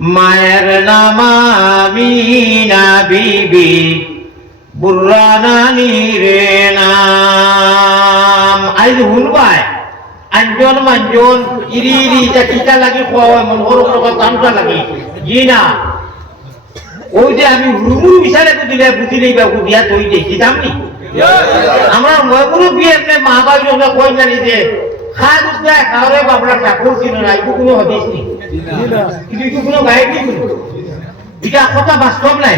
মায়ের নাম আমিনা বিবি, বুর্রা নানির নাম। আজ শুনবাই আঞ্জন মাঞ্জন ইরি ইরি কিটা লাগি খোয়া মন করো তামটা লাগি জি না। ওই যে আমি হুড়মুড় বিচারে দিলে বুঝিলেই বা দিয়া তৈরি দেখি দামনি আমার ময়মুরু বিয়ে মা বাবু কই জানি যে খাদ উদ্দায় খাওয়ারে বাবলা ঠাকুর ছিল না একটু কোনো হদিস নেই কিন্তু কোনো গাইড নেই এটা কথা বাস্তব নাই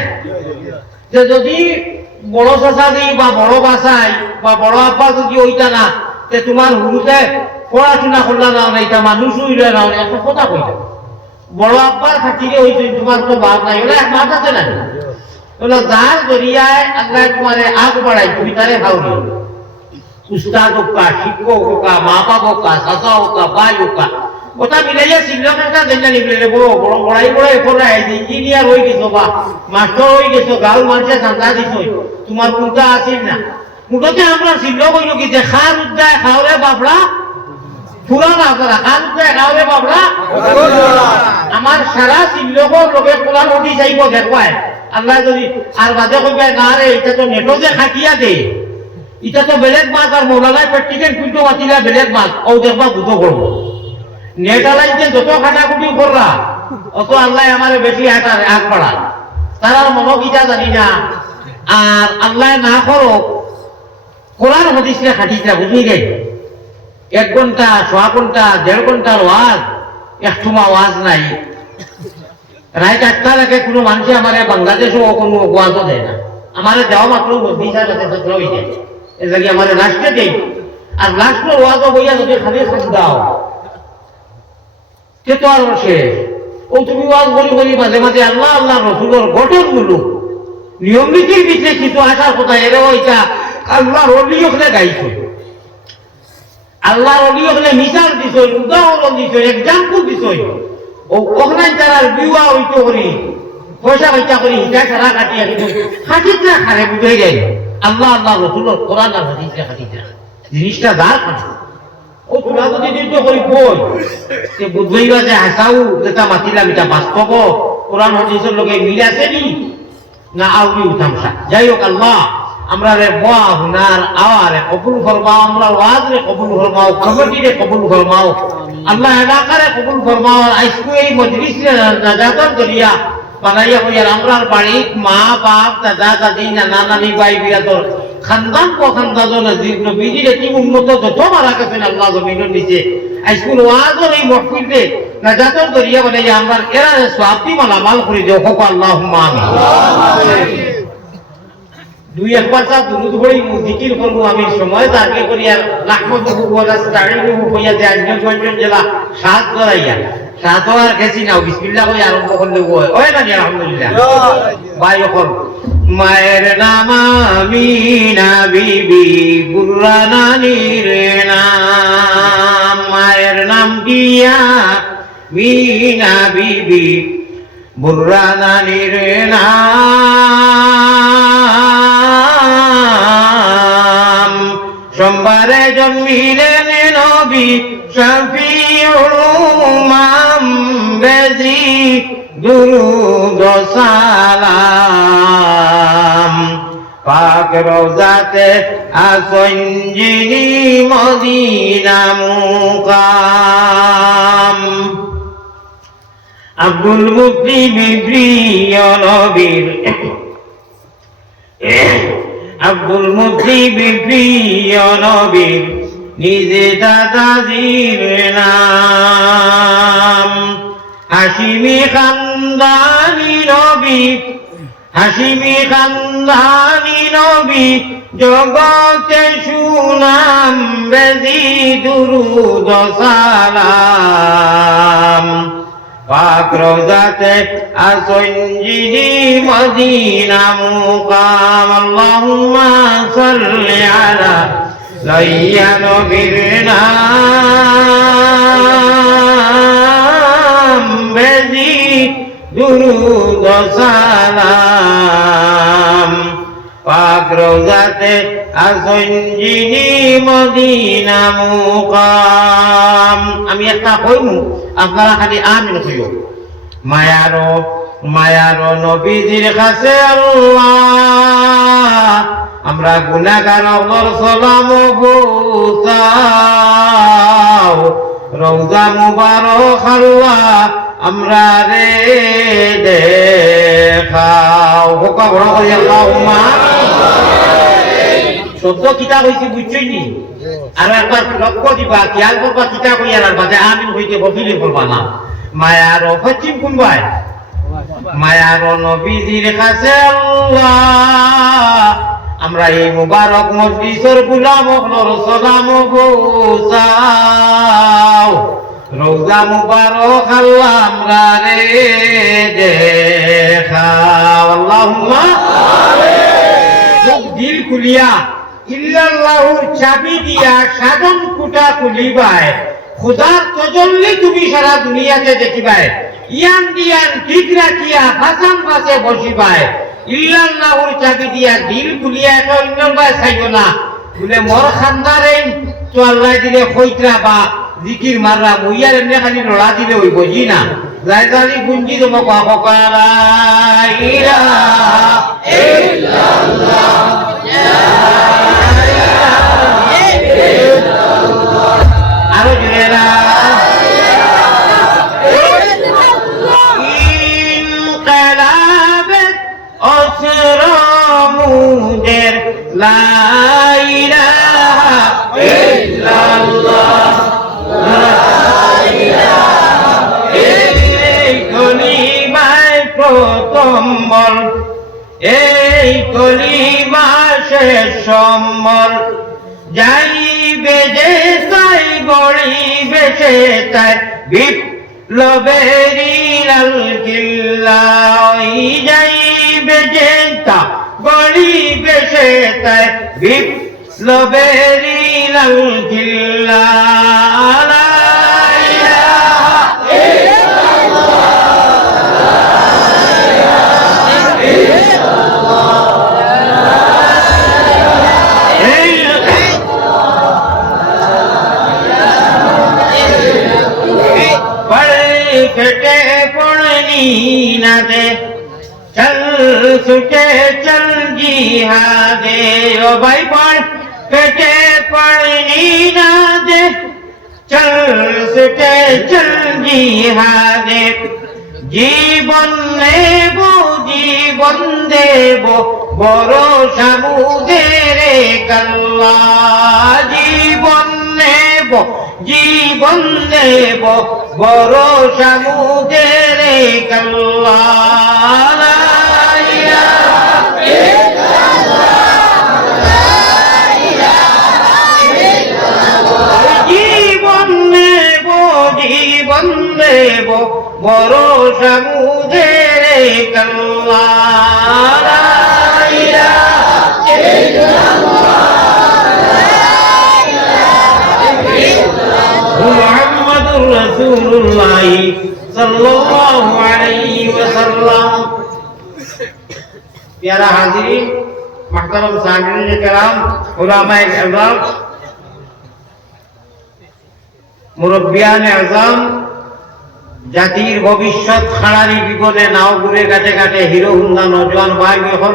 যে যদি বড় চাচা দিই বা বড় বাসাই বা বড় আব্বা যদি ওইটা না যে তোমার হুরুতে পড়াশোনা করলা না এটা মানুষ হইলে না একটা কথা কইটা বড় আব্বার খাতিরে হইছে তোমার তো বাপ নাই ওরা এক মাথা আছে না ওগুলো যার জরিয়ায় আল্লাহ তোমার আগ বাড়াই তুমি তারে ভাবনি উস্তাদ হোকা শিক্ষক হোকা মা বাপ হোকা চাচা হোকা ভাই হোকা ওটা মিলাইয়া শিক্ষকটা দেখলে নিবলে বড় বড় বড়াই বড়াই করে ইঞ্জিনিয়ার হয়ে গেছো বা মাস্টার হয়ে গেছো গাঁও মানুষের ঠান্ডা দিছ তোমার কোনটা আসিল না মুঠতে আমরা শিক্ষক হইল কি যে খার উদ্দায় খাওয়ারে বাপড়া পুরানা করা খান উদ্দায় খাওয়ারে বাপড়া আমার সারা শিক্ষকর লোকের কোলার উঠি যাইব দেখবাই আল্লাহ যদি আর বাদে কইবে না রে এটা তো নেটো যে খাটিয়া দে এটা তো বেলেগ মাছ আর মৌলানায় প্র্যাকটিক্যাল ফিল্ডও বাতিলা বেলেগ মাছ ও দেখবা বুঝো করবো নেট আলাইতে যত খাটাকুটি কররা অত আল্লাহ আমারে বেশি আগ বাড়ায় তারা মনো কিটা জানি না আর আল্লাহ না করো কোরআন হাদিসে খাটিটা বুঝলি গে 1 ঘন্টা 6 ঘন্টা 1.5 ঘন্টার ওয়াজ একটুমা ওয়াজ নাই রাত 8টা লাগে কোনো মানুষে আমার বাংলাদেশও কোনো ওয়াজও দেয় না আমার দেওয়া মাত্র বিচার ছাত্র হয়ে যায় এ জায়গায় আমার লাস্টে দেই আর লাস্টের ওয়াজও বইয়া যদি খালি দাও কে তো আর শেষ ও তুমি ওয়াজ বলি বলি মাঝে মাঝে আল্লাহ আল্লাহ রসুলের গঠন গুলো নিয়ম নীতির ভিতরে কিন্তু আসার কথা এর ওইটা আল্লাহর অলি ওখানে গাইছে আল্লাহর অলি ওখানে মিসাল দিছ উদাহরণ দিছ এক্সাম্পল দিছ ও ওখানে তারা বিওয়া হইতে করি পয়সা পয়সা করি হিটা সারা কাটিয়া কিন্তু হাতিত না খারে বুঝে যায় আল্লাহ আল্লাহ রসুলের কোরআন আর হাদিসে হাতিত না জিনিসটা দাঁড় খাটে ও তোরা যদি নির্য করি বই সে বুঝবইবা যে হাসাও যেটা মাতিলাম এটা বাস্তব কোরআন হাদিসের লোকে মিল আছে নি না আউরি উঠামসা যাই হোক আল্লাহ আমরা রে বোয়া হুনার আওয়ারে কবুল ফরমাও আমরা ওয়াজ রে কবুল ফরমাও কমিটি রে কবুল ফরমাও আল্লাহ এলাকারে কবুল ফরমাও আজকে এই মজলিস রে নাজাতের জরিয়া বানাইয়া হইয়ার আমরার বাড়ি মা বাপ দাদা দাদি নানা নানি ভাই বিরাদর খানদান কো খানদান নজিব নবীজির কি উম্মত যত মারা গেছেন আল্লাহ জমিনের নিচে আজকুল ওয়াজর এই মহফিলে নাজাতের জরিয়া বানাইয়া আমরার এরা সওয়াবি মালামাল করে দেও হোক আল্লাহুম্মা আমিন দুই একবার চা দুরুদ পড়ি জিকির করব আমি সময় তাকে করি আর লাখমত ওয়ালা স্টাডি হইয়া যে আজমির জেলা সাত করাইয়া সাত আর গেছি না বিসমিল্লাহ কই আরম্ভ করলে ওই না আলহামদুলিল্লাহ ভাই এখন মায়ের নাম আমিনা বিবি বুর্রা নানির নাম মায়ের নাম দিয়া মিনা বিবি বুর্রা নানির নাম সোমবারে জন্মিলেন নবী শফিউল উম্মাম বেজি দুরুদ ও সালাম পাক রওজাতে আসন যিনি মদিনা মুকাম আব্দুল মুত্তালিব প্রিয় নবীর আব্দুল মুত্তালিব প্রিয় নবীর নিজে দাদাজির নাম হাশিমি খানদানি নবী হাশিমি খানদানি নবী জগতে সুনাম বেজি দুরুদ ও সালাম পাক রওজাতে আসন যিনি মদিনা মুকাম আল্লাহুম্মা সাল্লি আলা লাইয়া নবীর নাম বেজি দুরুদ ও সালাম পাক রওজাতে আসন যিনি মদিনা মুকাম আমি একটা কইমু আপনারা খালি আমিন কইও মায়ারো নবীজির কাছে আল্লাহ আমরা গুনাহগার ওর সালাম পৌঁছাও রওজা মুবারক আল্লাহ আমরা রে দেখাও হোকা বড় করে আল্লাহুম্মা শব্দ কিতা হইছে বুঝছই নি আর একবার লক্ষ্য দিবা খেয়াল করবা কিতা কইয়ার আর বাদে আমিন হইতে বকিলে করবা না মায়ারো পশ্চিম কোন ভাই মায়ারো নবীজির কাছে আল্লাহ আমরা এই মুবারক মজলিসের গোলাম হলোর সালাম পৌঁছাও রওজা মুবারক আল্লাহ আমরা রে দেখাও আল্লাহুম্মা আমিন দিল খুলিয়া ইল্লাল্লাহুর চাবি দিয়া সাধন কুটা খুলিবাই খোদার তজল্লি তুমি সারা দুনিয়াতে দেখিবাই ইয়ান দিয়ান ঠিক রাখিয়া হাসান পাশে বসিবাই ইল্লাল্লাহুর চাবি দিয়া দিল খুলিয়া একটা অন্য ভাই চাইও না বলে মোর খান্দারে তো আল্লাহ দিলে খৈত্রা বা জিকির মাররা মইয়ার এমনি খালি লড়া দিলে হইব জি না যাই জানি গুঞ্জি তোমাকে আহকারা ইলাহা ইল্লাল্লাহ আরো জোরে না ইনকালাবাত আসরামুদের লা ইলাহা ইল্লাল্লাহ লা ইলাহা এই কলিমায় প্রথম বল এই কলিমা শেষ সম্বল যাইবে যে তাই গড়িবে সে তাই বিপ্লবেরই লাল কিল্লা যাইবে যে তা গড়িবে সে তাই বিপ্লবেরই লাল কিল্লা फटे पुरनी न दे चल सुटे चल जिहादे ओ भाई पढ़ फटे पुरनी न दे चल सुटे चल जिहादे জীবন দেব বড় সমুদ্রের কাল্লা জীবন দেব বড় সমুদ্রের কাল্লা জীবন দেব বড় সমুদ্রের কাল্লা মুহাম্মাদুর রাসূলুল্লাহ সাল্লাল্লাহু আলাইহি ওয়াসাল্লাম প্যারা হাজিরিন মুহতারাম সামিঈন کرام উলামায়ে কেরাম মুরব্বিয়ানে আযম জাতির ভবিষ্যৎ খাড়ারি বিপদে নাও ঘুরে কাটে কাটে হিরো হুন্ডা নজওয়ান ভাই হল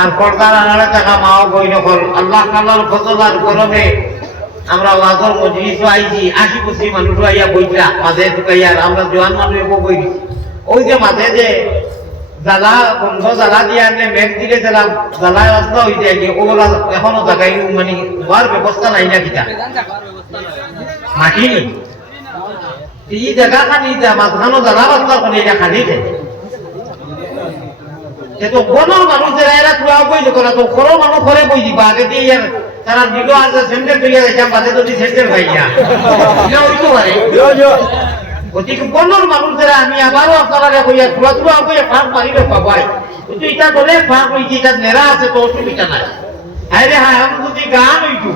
আর পর্দার আড়ালে থাকা মাও বই হল আল্লাহ তাআলার ফজল আর করমে আমরা ওয়াজর মজলিস আইছি 80% মানুষ আইয়া বইরা মাঝে ঢুকাইয়া আমরা জওয়ান মানুষ বই ওই যে মাঝে যে জ্বালা বন্ধ জ্বালা দিয়ে আনলে মেঘ দিলে জ্বালা রাস্তা হয়ে যায় যে ওগুলা এখনো জায়গায় মানে হওয়ার ব্যবস্থা নাই না কিটা মাটি এই জায়গা খানি মাঝখানো জ্বালা রাস্তা করে এটা খানিছে তো কোন মানুষেরা এরা তুলা বই করে তো কোনো মানুষ ঘরে বই দিবা আগে দিয়ে তারা দিল আছে সেন্টার তৈরি হয়েছে বাদে যদি সেন্টার ভাইয়া হইতে পারে গতিকে কোন মানুষেরা আমি আবারও আপনারা কইয়া তুলা তুলা বই ফাঁক মারিলে পাবাই কিন্তু এটা বলে ফাঁক হয়েছে এটা নেড়া আছে তো অসুবিধা নাই হ্যাঁ রে হ্যাঁ আমি যদি গান হইতু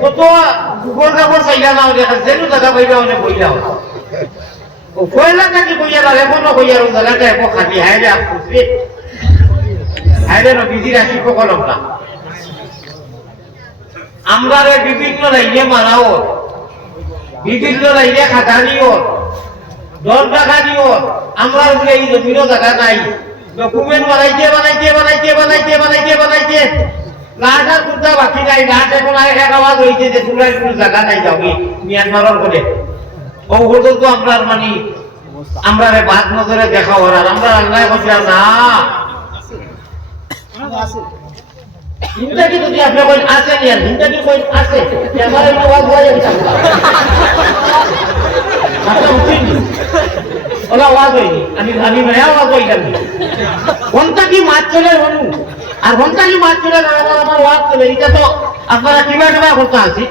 কত গুগল কাপড় চাইলা না দেখা যেন জায়গা পাইলে অনেক বইলা ও কয়লা কাটি বইয়া লাগে এখনো বইয়ার জায়গাটা এখন খাটি হ্যাঁ রে আপনি হ্যাঁ রে বিধি রাশি কলম না আমরা বিভিন্ন লাইনে মারাও বিভিন্ন লাইনে খাটানিও 10 টাকা দিও আমরা এই জমিনও টাকা নাই ডকুমেন্ট বানাইছে লাট আর কুর্তা বাকি নাই লাট এখন এক আওয়াজ হয়েছে যে তোমরা একটু জায়গা নাই যাও মিয়ানমারের করে ও পর্যন্ত আমরা মানে আমরা বাদ নজরে দেখা হওয়ার আর আমরা আল্লাহ বলছিলাম না হিন্দা কি যদি আপনি কই আছে নিয়ার হিন্দা কি কই আছে আমার একটু আওয়াজ হয়ে যাচ্ছে আপনি উঠিনি ওলা আওয়াজ হয়নি আমি মেয়া আওয়াজ হইলাম ঘন্টা কি মাছ চলে হনু আর ঘন্টা কি মাছ চলে আমার আওয়াজ চলে এটা তো আপনারা কিবা করতে আছি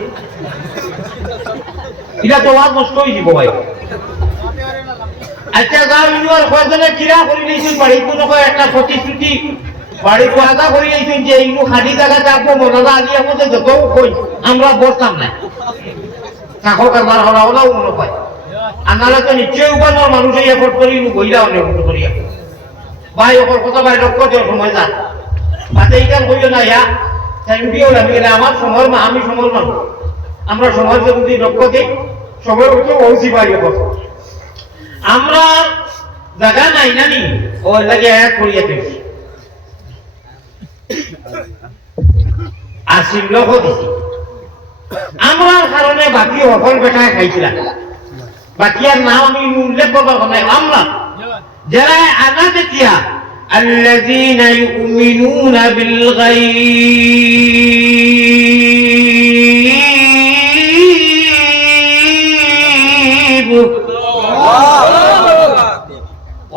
এটা তো আওয়াজ নষ্ট হয়ে যাব ভাই আচ্ছা গাঁও ইউনিয়ন কয়জনে কিরা করে নিয়েছেন বাড়ি কোনো একটা প্রতিশ্রুতি বাড়ি ওয়াদা করে নিয়েছেন যে এইগুলো খালি জায়গা যাবো মনাদা আলিয়া মধ্যে যত কই আমরা বসতাম না চাকর কারবার হলা হলাও মনে পায় আর নাহলে তো নিশ্চয়ই উপায় মানুষ এই এফোর্ট করি বইলা অনেক করি ভাই ওপর কথা ভাই লক্ষ্য দেওয়ার সময় যান বাচ্চা এইখান কইল না ইয়া থ্যাংক ইউ আমার সময় আমি সময় মানুষ আমরা সমাজে যদি লক্ষ্য দিই সবাই হচ্ছে ওসি বাড়ি কথা আমরা জায়গা নাই নানি ওই লাগে এক করিয়া দিচ্ছি আসিল লোক দিছি আমরা কারণে বাকি সকল বেটায় খাইছিলাম বাকি আর নাম আমি উল্লেখ করবার কথা আমরা যারা আনা দেখিয়া الذين يؤمنون بالغيب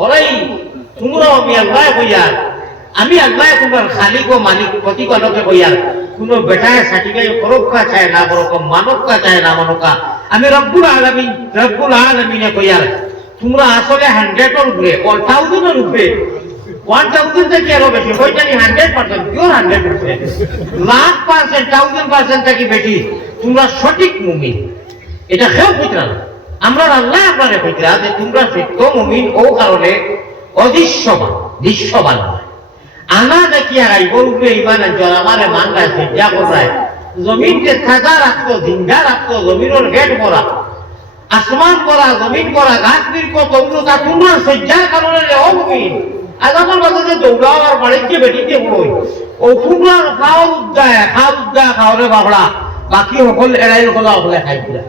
ওরাই তোমরা আমি আল্লাহ কইয়া আমি আল্লাহ তোমার খালিক ও মালিক প্রতিপালকে কইয়া কোন বেটায় সার্টিফিকেট করবকা চায় না বরকম মানবকা চায় না মানবকা আমি রব্বুল আলামিনে কইয়া তোমরা আসলে 100 এর উপরে 1000 এর উপরে 1000 থেকে আরো বেশি হইতানি 100% পিওর 100% লাখ পার্সেন্ট 1000% থেকে বেশি তোমরা সঠিক মুমিন এটা কেউ কইরা না আমরা আল্লাহ আপনারে কইরা যে তোমরা সত্য মুমিন ও কারণে দৃশ্যবান আনা দেখিয়া গাইবর উপরে ইমান আনছর আমারে মান রাখছে যা করায় জমিনকে তাজা রাখতো জিন্দা রাখতো জমিনের গেট করা আসমান করা জমিন করা গাছ বৃক্ষ তরুণতা তোমরা সজ্জার কারণে ও মুমিন আজ আমার বাজারে দৌড়াও আর বাড়িতে বেটিতে বই ও তোমরা খাওয়ারে বাবড়া বাকি সকল এড়াই হলা হলে খাই দিলা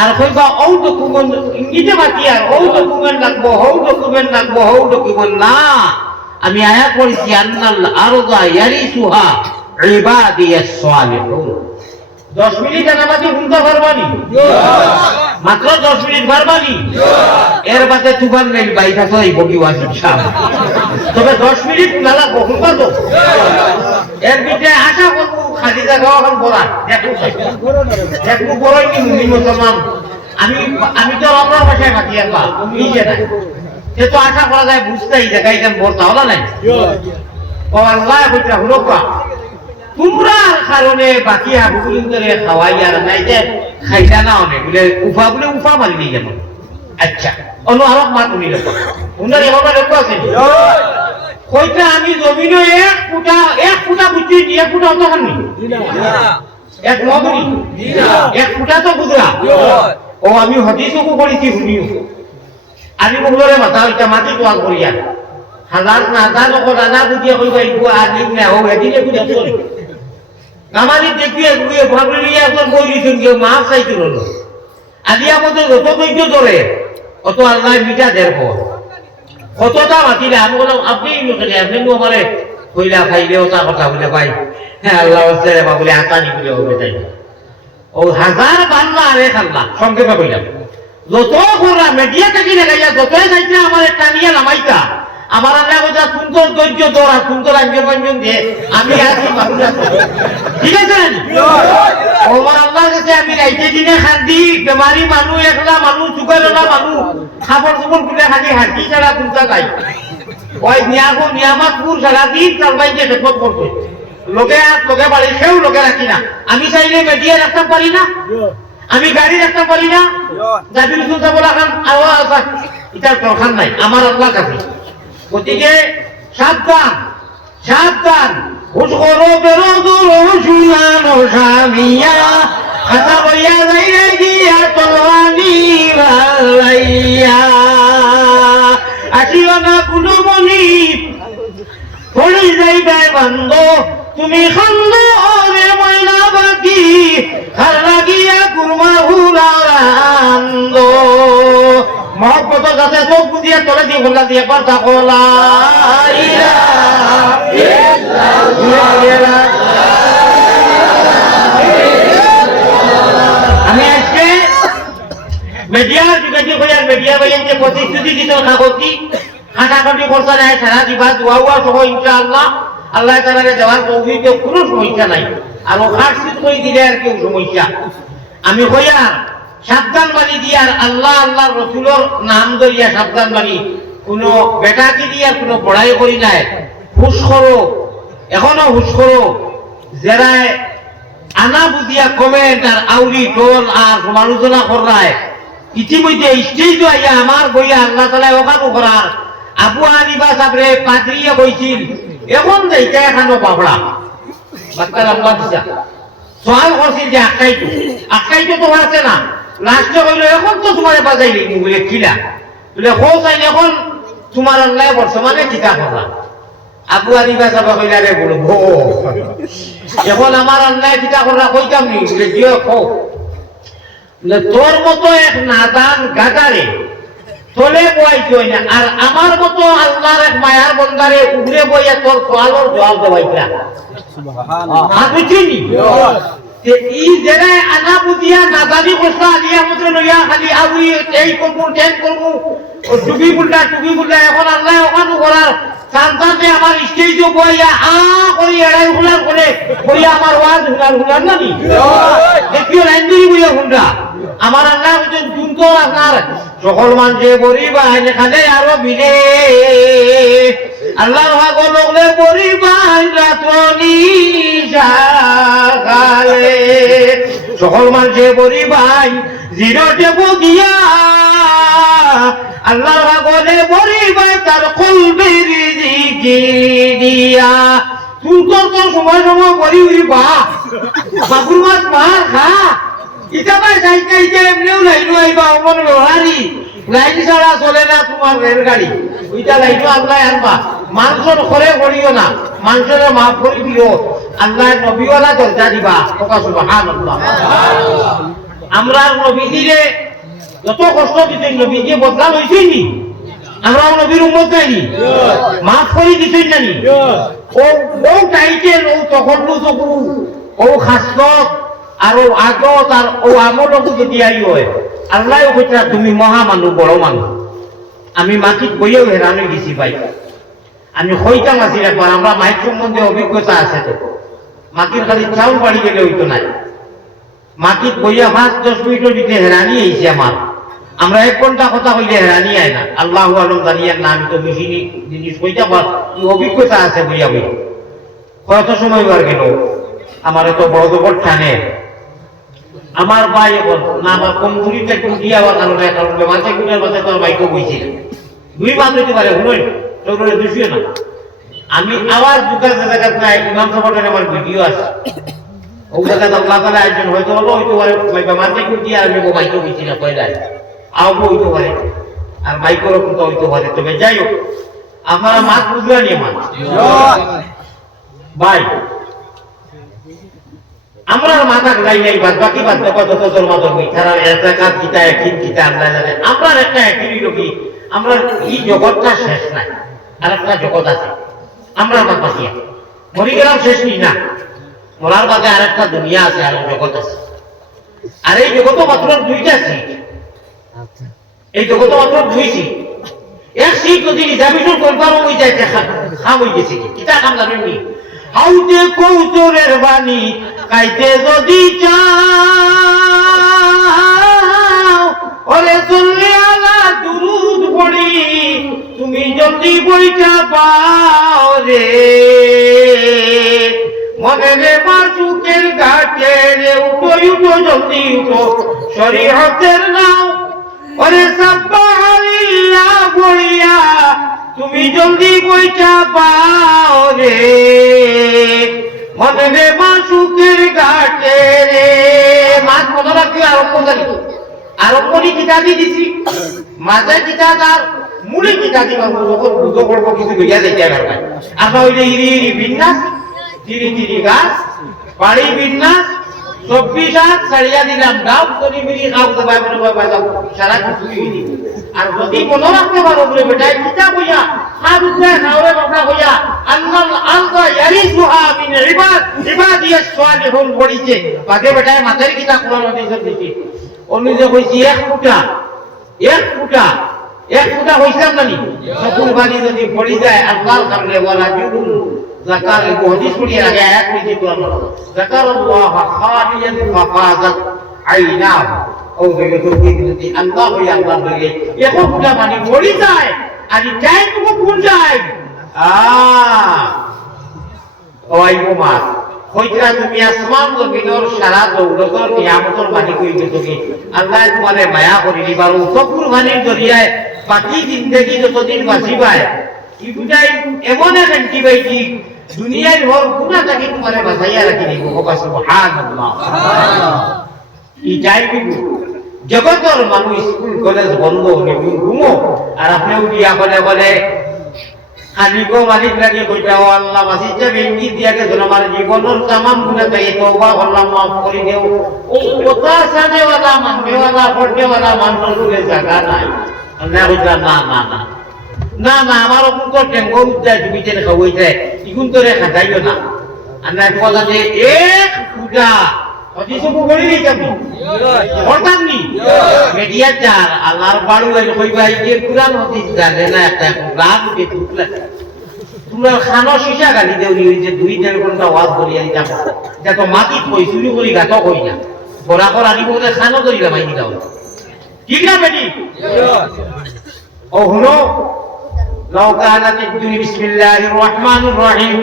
আর কইবা ও ডকুমেন্ট ইংরেজি বাকি আর ও ডকুমেন্ট লাগবো না আমি আয়াত পড়েছি আন্নাল আরদা ইয়ারিসুহা ইবাদিয়াস সালিহুন 10 মিনিট নামাজি শুনতে পারবানি মাত্র 10 মিনিট পারবানি এর বাদে তুফান নেই বাইটা তো এই বগি ওয়াজিব শাম তবে 10 মিনিট নালা বহু পারবো এর ভিতরে আশা করব খালি জায়গা এখন বড় দেখো বড়ই কি মুসলমান আমি তো আমরা ভাষায় বাকি আর নিজে না সে তো আশা করা যায় বুঝতেই জায়গায় কেন বলতে হলো নাই ও আল্লাহ কইরা হলো তোমরা কারণে বাকি আবুগুলিন করে খাওয়াই আর নাই যে খাইতা না অনেক বলে উফা মারি নিয়ে যেমন আচ্ছা অন্য আরো মা তুমি লোক উনার এভাবে লোক আছে কইটা আমি জমিনে এক ফুটা বুঝছি 1 ফুটা অত খানি এক মগনি 1 ফুটা তো বুঝলা ও আমি হাদিসও করেছি শুনিও আমি বলরে মাথা ওইটা মাটি তোয়াল করিয়া হাজার না হাজার লোক রাজা বুঝিয়া কইবা ইগো আর নিম না ও এদিকে বুঝা চলে আমারই দেখিয়ে গুয়ে ভাবলি একজন বই দিছেন কেউ মাছ চাইছিল আদি আমাদের যত ধৈর্য ধরে অত আল্লাহ মিটা দেব কতটা মাতিলে আমি বললাম আপনি আমারে কইলা খাইলে ওটা কথা বলে ভাই হ্যাঁ আল্লাহ বলে আতানি বলে হবে তাই ও হাজার বাংলা আরে খাল্লা সংক্ষেপে কইলাম যত করা মিডিয়া থেকে লাগাইয়া যতই যাইতে আমার টানিয়া নামাইতা আমার আল্লাহ কথা সুন্দর ধৈর্য ধরা সুন্দর আঞ্জন দিয়ে আমি আছি মানুষ আছি ঠিক আছে আমার আল্লাহ কাছে আমি রাইতে দিনে খান্দি বেমারি মানুষ একলা মানুষ সুগারওয়ালা মানুষ খাবার সুবর খুলে খালি হাঁটি ছাড়া কুন্তা গাই ওই নিয়ামতপুর সারাদিন চালবাইকে খেদমত করছে লোকে বাড়ি সেও লোকে রাখি না আমি চাইলে মেডিয়া রাখতে পারি না আমি গাড়ি রাখতে পারি না জাবির শুনতে বলা খান আওয়াজ এটার দরকার নাই আমার আল্লাহ কাছে গতিকে সাবধান হুশ করো বেরোদুর শুনানো স্বামিয়া খাতা বইয়া যাই রে গিয়া তলানি লাইয়া আসিও না কোনো মনি পড়ে যাইবাই বান্ধ তুমি খন্দ রে ময়না বাকি খাল লাগিয়া কুরমা হুলারান্দ মহব্বত কাছে চোখ বুঝিয়া তোলে দিয়ে বললা দিয়ে একবার থাকো আমি আজকে মিডিয়ার যোগাযোগ হইয়ার মিডিয়া ভাইয়ের যে প্রতিশ্রুতি দিত কাগজি খাটাখাটি করতে নাই সারা দিবা দোয়া উয়া সহ ইনশাআল্লাহ আল্লাহ তাআলারে দেওয়ার তৌফিকে কোনো সমস্যা নাই আর খাসিত কই দিলে আর কেউ সমস্যা আমি কইয়া সাবধান বাণী দিয়ার আল্লাহ আল্লাহ রসুলের নাম ধরিয়া সাবধান বাণী কোনো বেটাকে দিয়া কোনো পড়াই করি নাই হুশ করো এখনো হুশ করো যারা আনা বুঝিয়া কমেন্ট আর আউরি টোল আর সমালোচনা করায় ইতিমধ্যে স্টেজ আইয়া আমার বইয়া আল্লাহ তাআলা ওখানে করার আবু হানিফা সাবরে পাদ্রিয়া বইছিল এখন যাইতে এখানো বাবড়া বাচ্চার আল্লাহ দিশা সওয়াল করছিল যে আকাইতো তো আছে না লাস্টে কইল এখন তো তোমারে বাজাইলি বলে কিলা বলে হোসাইন এখন তোমার আল্লাহ বর্তমানে চিতা করা আবু হানিফা সাহেব কইলা রে বলবো এখন আমার আল্লাহ চিতা করা কইতাম নি বলে দিও কও তোর মতো এক নাদান গাদারে তোলে বইতো না আর আমার মতো আল্লাহর এক মায়ার বন্দারে উড়ে বইয়া তোর সওয়ালের জবাব দেওয়াইতা সুবহানাল্লাহ আমি চিনি এই জায়গায় আনা বুঝিয়া নাদানি কষা আলিয়া মতো লইয়া খালি আউই এই করবো টেন করবো টুপি বুলটা এখন আল্লাহ ওখানে করার সান্তানে আমার স্টেজ বইয়া করি এড়াই হুলার করে বইয়া আমার ওয়াজ হুলার না নি দেখিও লাইন ধরি বইয়া হুন্ডা আমার আল্লাহ হচ্ছেন জুনতো আপনার সকল মানুষে বরিবা এখানে আরো বিলে আল্লাহ লগলে বরিবা রাত্রনি জাগালে সকল মানুষে বরিবাই জিরোটে বগিয়া আল্লাহ গলে বরিবাই তার কলবের দিয়া তুই তো সময় বরি উড়িবা বাবুর মাছ মার খা ইটা ভাই সাইকেল ইটা এমনিও লাইনো আইবা অমন ব্যবহারি লাইন ছাড়া চলে না তোমার রেলগাড়ি ওইটা লাইনো আল্লাহ আনবা মানুষের ঘরে করিও না মানুষের মাফ করে দিও আল্লাহ নবীওয়ালা দরজা দিবা সুবহানাল্লাহ আমরা নবীজিরে যত কষ্ট দিতেন নবীজি বদলা লইছেন নি আমরা নবীর উম্মত নাইনি মাফ করে দিতেন জানি ও টাইটেল ও তখন ও খাসলত আর ও আগত আর ও আমলকো যদি আই হয় আল্লাহ কইতা তুমি মহা মানুষ বড় মানুষ আমি মাটিত বইয়েও হেরান হয়ে গেছি ভাই আমি হইতাম আছি একবার আমরা মাইক সম্বন্ধে অভিজ্ঞতা আছে তো মাটির খালি চাউল বাড়ি গেলে হইতো নাই মাটিত বইয়া 5-10 মিনিটের ভিতরে হেরানি আইছে আমার আমরা 1 ঘন্টা কথা কইলে হেরানি আয় না আল্লাহু আলম জানিয়ার না আমি তো মেশিনি জিনিস কইতাম অভিজ্ঞতা আছে বইয়া বই কত সময় বার গেল আমার এত বড় বড় টানে আমার ভাই এখন না আমার কমজুরিটা একটু দিয়া হওয়ার কারণে মাঝে গুণের মাঝে তোর বাইকও বইছিল 2 মাস হইতে পারে শুনুন তোর দুশিও না আমি আওয়াজ দুকার জায়গায় নাই ইমাম সাহেবের আমার ভিডিও আছে ও জায়গা আল্লাহ তাআলা একজন হয়তো হইতে পারে মাঝে গুণ দিয়া আমি বাইকও বইছি না কইলা আওয়াজও হইতে পারে আর বাইকেরও কিন্তু হইতে পারে তবে যাই হোক আপনারা মাছ বুঝলেন নিয়ে মাছ ভাই আমরা মাথা ঘুরাই নাই বাকি তোর মাথা তারা এলাকার কিতা একদিন কিতা আমরা জানে আমরা একটা একদিনই লোকই আমরা এই জগৎটা শেষ নাই আর একটা জগৎ আছে আমরা আমার পাশে মরি গেলাম শেষ নি না মরার বাদে আর একটা দুনিয়া আছে আর জগৎ আছে আর এই জগৎ মাত্র 2টা সিট এই জগৎ মাত্র 2 সিট এক সিট যদি রিজার্ভেশন কনফার্ম হয়ে যায় খাম হয়ে গেছে কিতা কাম জানেননি হাউতে কৌতরের বাণী কাইতে যদি চাও ওরে চললে আলা দুরুদ পড়ি তুমি জলদি বইটা পাও রে মনে রে মাসুকের ঘাটে রে উঠো জলদি উঠো শরীয়তের নাও ওরে সাব্বাহালিয়া বইয়া তুমি জলদি বইটা পাও রে মনে রে মাসুকের ঘাটে রে জানি আরম্ভনি কিতা দি দিছি মাঝে কিতা তার মূলে কিতা দিবা বুঝো করবো কিছু লইয়া দেখিয়া গেল আমরা ওই যে ইরি ইরি বিন্যাস তিরি তিরি গাছ বাড়ি বিন্যাস 24 হাত ছাড়িয়া দিলাম গাও তরি মিরি গাও দবাই বলে বাজাও সারা কিছুই দিই আর যদি মনে রাখতে পারো বলে বেটাই কিতা কইয়া আর উঠে নাওরে বাবা কইয়া আল্লাহ আল্লাহ ইয়ারিসুহা মিন ইবাদিয়াস সালিহুন বলিছে বাগে বেটাই মাথার কিতা কোরআন হাদিস দিছি উনি যে কইছি এক ফুটা হইছে জানি সকল বাড়ি যদি পড়ি যায় আল্লাহর কারণে ওয়ালা জুবুল যাকার এই হাদিস পড়ি আগে আয়াত কইছি কোরআন যাকারাল্লাহ খালিয়ান ফাফাজাত আইনাহু ও দেখো কি যদি আল্লাহ হই আল্লাহ বলে এক ফুটা মানে পড়ি যায় আর যাই তো কোন যায় ওই কুমার কইরা তুমি আসমান জমিনের সারা দৌলতর কিয়ামতের মালিক হইতে তুমি আল্লাহ তোমারে মায়া করি দিবার সবুর মানির জরিয়ায় বাকি জিন্দেগি যতদিন বাঁচিবায় কি বুঝাই এমন এক অ্যান্টিবায়োটিক দুনিয়ার হর গুণা থাকি তোমারে বাঁচাইয়া রাখি দিব সুবহানাল্লাহ ই যাইবি জগতের মানুষ স্কুল কলেজ বন্ধ নিবি ঘুমো আর আপনি উঠিয়া বলে আলিগো মালিক লাগে কইতা ও আল্লাহ বাসিতে বেঙ্গি দিয়া গে আমার জীবনের तमाम গুনাহ তাই তওবা আল্লাহ maaf করে দেও ও কথা সানে वाला মানবে वाला পড়তে वाला মানুষের জায়গা নাই আল্লাহ কইতা না আমার মুখ টেঙ্গো উদ্দায় তুমি যেন খাওয়াইতে ইগুন তোরে খাইও না আল্লাহ কথা যে এক পূজা অতিসব বলি নি তুমি করতাম নি মিডিয়া চার আল্লাহর বাড়ু এর কইবা এই যে কুরআন হাদিস জানে না একটা রাত উঠে তুললা তোমরা খানো শিশা গালি দেউনি ওই যে 2-3 ঘন্টা ওয়াজ করিয়া যাব এটা তো মাটি কই চুরি করি গাত কই না বড়া কর আনি বলে খানো করিলা মাই দাও ঠিক না বেটি ও হলো لو كانت الدنيا بسم الله الرحمن الرحيم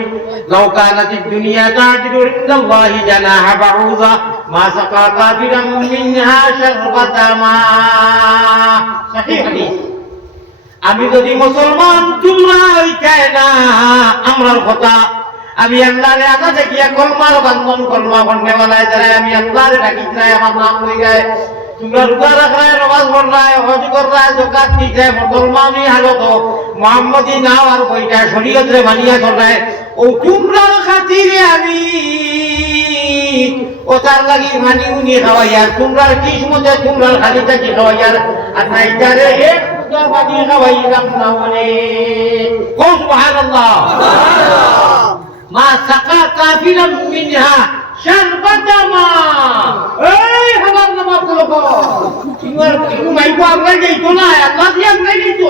لو كانت الدنيا تعدل عند الله جناح بعوضة ما سقى كافرا منها شربة ماء صحيح حديث আমি যদি মুসলমান তোমরা হইতাই না আমরার কথা আমি আল্লাহরে আদা দেখিয়া কলমার বন্ধন কলমা বন্ধে বলায় যারা আমি আল্লাহরে ডাকি চাই আমার নাম হয়ে যায় তোমরা রোজা রাখায় নামাজ পড়ায় হজ করায় যাকাত দিতে মুসলমানি হালত মুহাম্মদি নাও আর কইটা শরীয়তরে মানিয়া চলায় ও তোমরা খাতিরে আমি ওটার লাগি মানি উনি খাওয়াইয়ার তোমরা কি সময় তোমরা খালিটা কি খাওয়াইয়ার আর নাইটারে এক ফুটা পানি খাওয়াইলাম না মানে ও সুবহানাল্লাহ মা সাকা কাফিরাম মিনহা শারবাতা মা এই হাবার নামাজ লোক তোমার কি মাইকো আমরা যাই তো না আল্লাহ দিয়ে আমরা যাই তো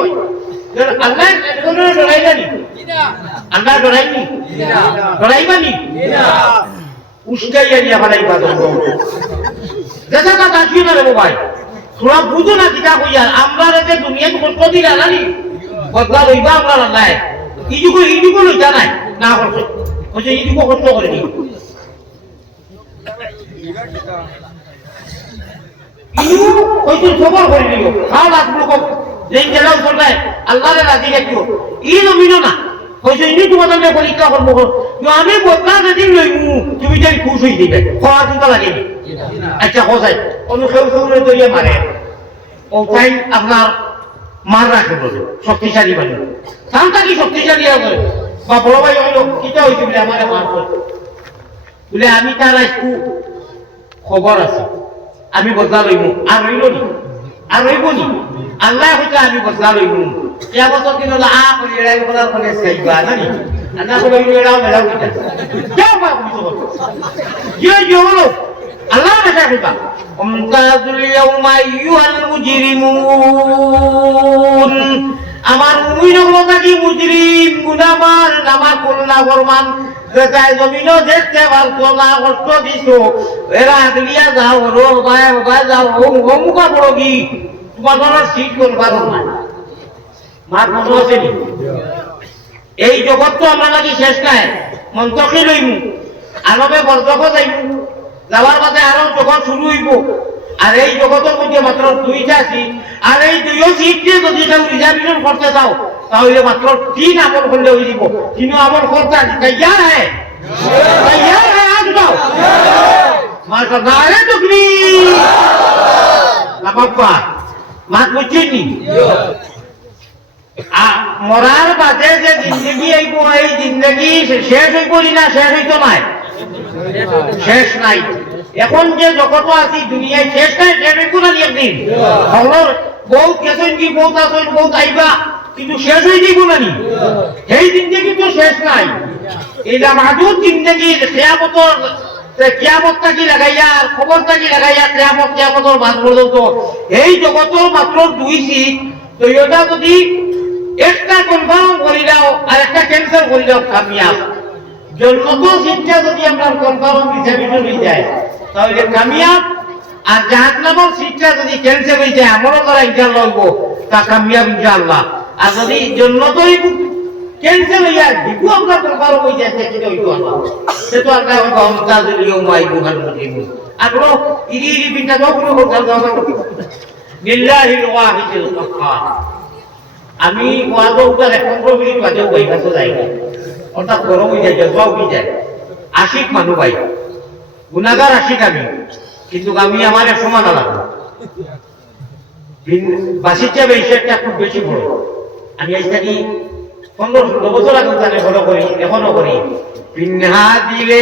আল্লাহ কোন ডরাই জানি আল্লাহ ডরাইনি ডরাইবানি উস্কাইয়া নিয়া বানাই বাদন দেখা কথা শুই না রে ভাই তোরা বুঝো না কিটা কইয়া আমরা রে দুনিয়ায় কষ্ট দিলা জানি বদলা লইবা আমরা আল্লাহ ইজুকো লইতা নাই না করছে ওই যে ইজুকো কষ্ট করে নি ইউ কইতে খবর করে নিও খাও লাখ লোক যেই গেলাও চলবে আল্লাহরে রাজি রাখিও ই নমিনো না কইছে ইনি তোমাদের পরীক্ষা করব আমি বদলা যদি লইমু তুমি যাই খুশ হই দিবে খাওয়া দিতে লাগে আচ্ছা হোসাই অনু খেউ তৈরি মারে ও তাই আপনার মার রাখে বলে শক্তিশালী বানি সামটা কি শক্তিশালী হবে বা বড় ভাই হইল কিটা হইছে বলে আমারে মার করে বলে আমি তার একটু খবর আছে আমি বদলা লইমু আর রইব নি আল্লাহ হইছে আমি বদলা লইমু ইয়া বছর দিন হলো আ করে এড়াই বলার ফলে সাইবা জানি আল্লাহ বলে এড়াও মেলাও কিটা যাও বা বুঝো ইয়ে হলো আল্লাহ রাখা কইবা আমতাজুল ইয়াউমা আইয়ুহাল মুজরিমুন আমার মুমিনগুলো কি মুজরিম গুনাহগার নামা করলা ফরমান যেটাই জমিনও দেখতে পারতো না কষ্ট দিছো এরা আগলিয়া যাও রো বায় যাও মুখা বড় কি তোমার সিট করবার না মার মতো আছে নি এই জগৎ তো আমরা নাকি শেষ নাই মন্তকে লইমু আলমে বরজক যাইমু যাওয়ার বাদে আরো জগৎ শুরু হইব আর এই জগতের মধ্যে মাত্র 2টা সিট আর এই 2 সিট দিয়ে যদি কেউ রিজার্ভেশন করতে চাও তাহলে মাত্র 3 আমল করলে হয়ে যাব 3 আমল করতে তৈয়ার হ্যাঁ আজ যাও মার নারে তকবীর লাফাফা মাত বুঝছেনি মরার বাদে যে জিন্দগি আইব এই জিন্দগি শেষ হইব না শেষ হইতো নাই শেষ নাই এখন যে জগত আছি দুনিয়ায় শেষ নাই শেষ হইব না একদিন খবর বহুত গেছেন কি বহুত আসেন বহুত আইবা কিন্তু শেষ হয়ে যাইব না নি এই জিন্দগি তো শেষ নাই এটা মাহুদ জিন্দগির কিয়ামতটা কি লাগাইয়া আর খবরটা কি লাগাইয়া কিয়ামতর মাঝ পর্যন্ত এই জগতের মাত্র দুই সিট তো এটা যদি একটা কনফার্ম করি দাও আর একটা ক্যান্সেল করি দাও কামিয়াব জন্মত সিটটা যদি আমরা কনফার্ম হিসাবে হয়ে যায় তাহলে কামিয়াব আর জাহান্নামের সিটটা যদি ক্যান্সেল হয়ে যায় আমারও তারা ইনশাআল্লাহ হইব তা কামিয়াব ইনশাআল্লাহ আর যদি জন্মতই ক্যান্সেল হইয়া দিকু আমরা কনফার্ম হয়ে যায় সেটা হইতো আল্লাহ সে তো আল্লাহ ক্ষমতা দিলিও মাইবু হালমুদিমু আগলো ইরি বিটা যখন হোক লিল্লাহিল ওয়াহিদুল কাহ্হার আমি ওয়াজও উঠালে 15 মিনিট বাজেও বই কাছে যাই অর্থাৎ গরম হয়ে যায় জজবাও হয়ে যায় আশিক মানুষ ভাই গুণাগার আশিক আমি কিন্তু আমি আমার সমান আলাদা বাসির বিষয়টা খুব বেশি বড় আমি আজ থাকি 15-16 বছর আগে তাকে ফলো করি এখনো করি বিন্হা দিলে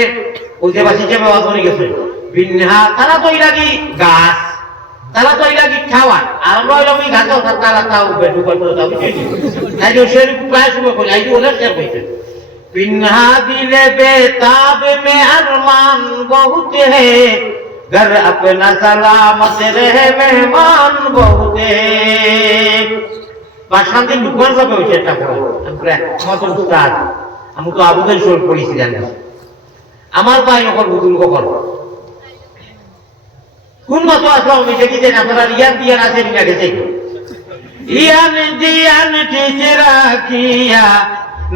ওই যে বাসির চেপে ওয়াজ করে গেছে বিন্হা তারা তো লাগি গাছ তারা তো লাগি খাওয়ার আর আমরা হইলাম ওই গাছ তারা তাও বেটু করবো তাও তাই যে সে প্রায় সময় করি আই ওদের শেয়ার করছে বিন্হা দিলে বেতাব মে আরমান বহুত হে घर अपना सलामत रहे मेहमान बहुत বাসাতে ঢুকবার যাবে ওই সেটা করে আমরা মত উস্তাদ আমি তো আবুদের শরীর পড়েছি জানি আমার ভাই ওপর বুদুল কখন কোন মত আসলো আমি দেখি যে আপনারা ইয়ান দিয়া আছে নিয়ে গেছে ইয়ান দিয়ান টিচে রাখিয়া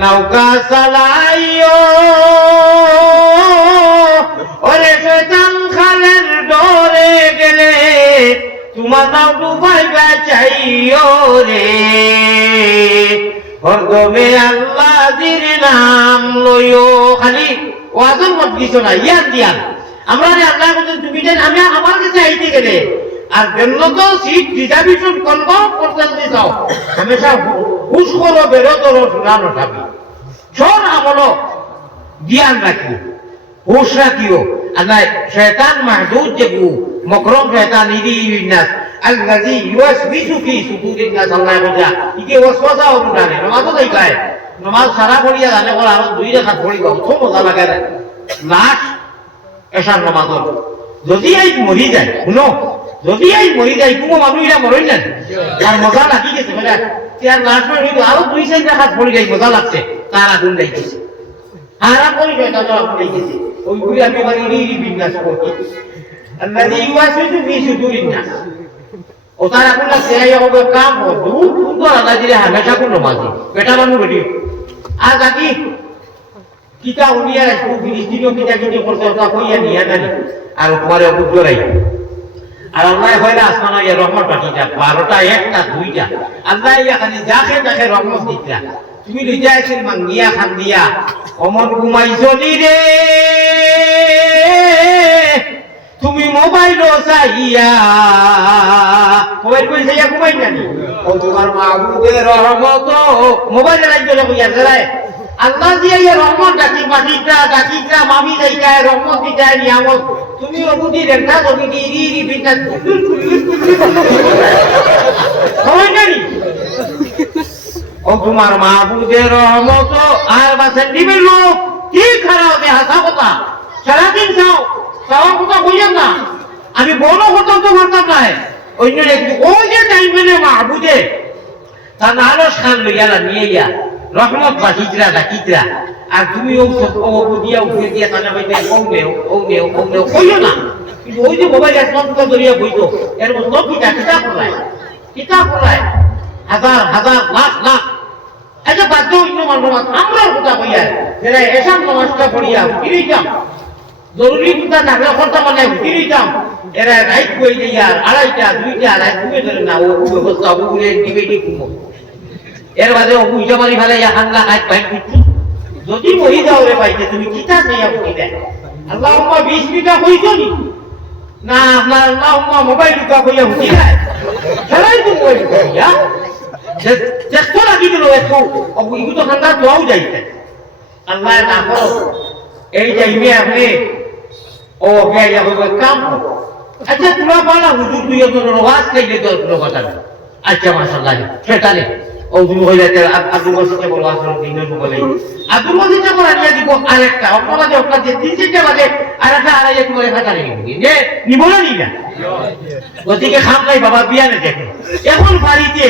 নৌকা চালাইও ওরে শয়তান খালের ডরে গেলে তোমার নাও ডুবাইবা চাইও রে হরদমে আল্লাহ জির নাম লইও খালি ওয়াজের মত কিছু না ইয়ান দিয়ান আমরা আল্লাহ বলেন তুমি দেন আমি আমার কাছে আইতে গেলে আর জন্নত সিট রিজার্ভেশন কনফার্ম করতে দিও হামেশা হুশ করো বেরো তোর শুনানো থাকি সর আমলো জ্ঞান রাখিও হুশ রাখিও আল্লাহ শয়তান মাহদুদ যেগু মকরম শয়তান ইদি নাস আল্লাযী ইউসবিসু ফি সুদুরিন নাস আল্লাহ বজা ইকে ওয়াসওয়াসা উঠানে নামাজ তো গায় নামাজ সারা পড়িয়া জানে বল আর দুই রাকাত পড়িব খুব মজা লাগে লাশ এশার নামাজ যদি এই মরি যায় শুনো যদি এই মরি যায় কোনো মানুষরা মরেন না আর মজা লাগি গেছে বলে তার লাশ হইতো আরো দুই চার রাকাত পড়ি যায় মজা লাগছে তার আগুন লাগিছে হারা পড়ি শয়তান আগুন লাগিছে ওই গুলি আমি আমার ইরি বিন্যাস করছি আল্লাযী ইউসবিসু ফি সুদুরিন নাস ও তারা কোলা সেই হবে কাম দূর সুন্দর আল্লাহ দিলে হামেশা কোন নামাজি বেটা মানুষ বেটি আর বাকি কিতা উনিয়া রাখু ফিলিস্তিনিও কিতা কিতা করতে ওটা কইয়া নিয়া জানি আর তোমারে উপজরাই আর আল্লাহ কইলা আসমান ইয়া রহমত পাঠিটা 12টা 1টা 2টা আল্লাহ ইয়া খালি যাকে যাকে রহমত দিতা তুমি লিজা আছেন মাঙ্গিয়া খান দিয়া অমন ঘুমাইছো নি রে তুমি মোবাইল চাইয়া মোবাইল কই চাইয়া ঘুমাই জানি ও তোমার মাহবুবের রহমত মোবাইলে রাখলে কইয়া যায় আল্লাহ দিয়ে এই রহমত ডাকিটা মামি যাইতা রহমত দিতা নিয়ামত তুমি ওগুদি রেখা যদি ইরি বিটা হয় জানি ও তোমার মাহবুবের রহমত আর বাসেন দিবে লোক কি খারাপ হবে হাসা কথা সারাদিন যাও সারা কথা বললাম না আমি বড় কথা তো বলতাম না অন্য ওই যে টাইমে মাহবুদে তা নাহলে খান লইয়া নিয়ে গিয়া রহমত বা হিজরা ডাকিতরা আর তুমি ও দিয়া উঠে দিয়া কানা বাইতে ও নেও কইও না কিন্তু ওই যে মোবাইল একদম ধরিয়া বইতো এর মধ্যে কিতাব পড়ায় হাজার লাখ এটা বাধ্য অন্য মানুষ আমরা কথা কইয়া যারা এসব নমাজটা পড়িয়া ফিরিতাম জরুরি কথা থাকলে কথা মানে ফিরিতাম এরা রাইট কই দিয়া 2:30 2টা রাইট ঘুমে ধরে না ও ব্যবস্থা ওগুলো ডিবেটি ঘুমো এর বাদে ও বুঝা মারি ফেলে হাঙ্গা হাত পাই কিছু যদি মরি যাও রে ভাইতে তুমি কিতা চাইয়া বুঝি দেয় আল্লাহুম্মা 20 মিনিট হইতো নি না আপনার আল্লাহুম্মা মোবাইল ঢুকা কইয়া হুঁচি নাই খেলাই তো মোবাইল ঢুকা কইয়া চেষ্টা লাগি দিল একটু ইগু তো ঠান্ডা দোয়াও যাইতে আল্লাহ না করো এই যাইবে আপনি ও গিয়া হবে কাম আচ্ছা তোরা বলা হুজুর তুই তোর রওয়াজ খাইলে তো তোর কথা আচ্ছা মাশাআল্লাহ সেটা নেই ও তুমি হইলে আব্দুল ওয়াসিকে বলো আসলে দিনের বলে আব্দুল ওয়াসিকে বলা নিয়ে দিব আরেকটা আপনারা যে আপনারা যে 3-4টা বাজে আরেকটা আড়াই এক করে খাতা নিয়ে নিবি যে নিব না নিবা ওদিকে খাম নাই বাবা বিয়া না দেখে এখন বাড়িতে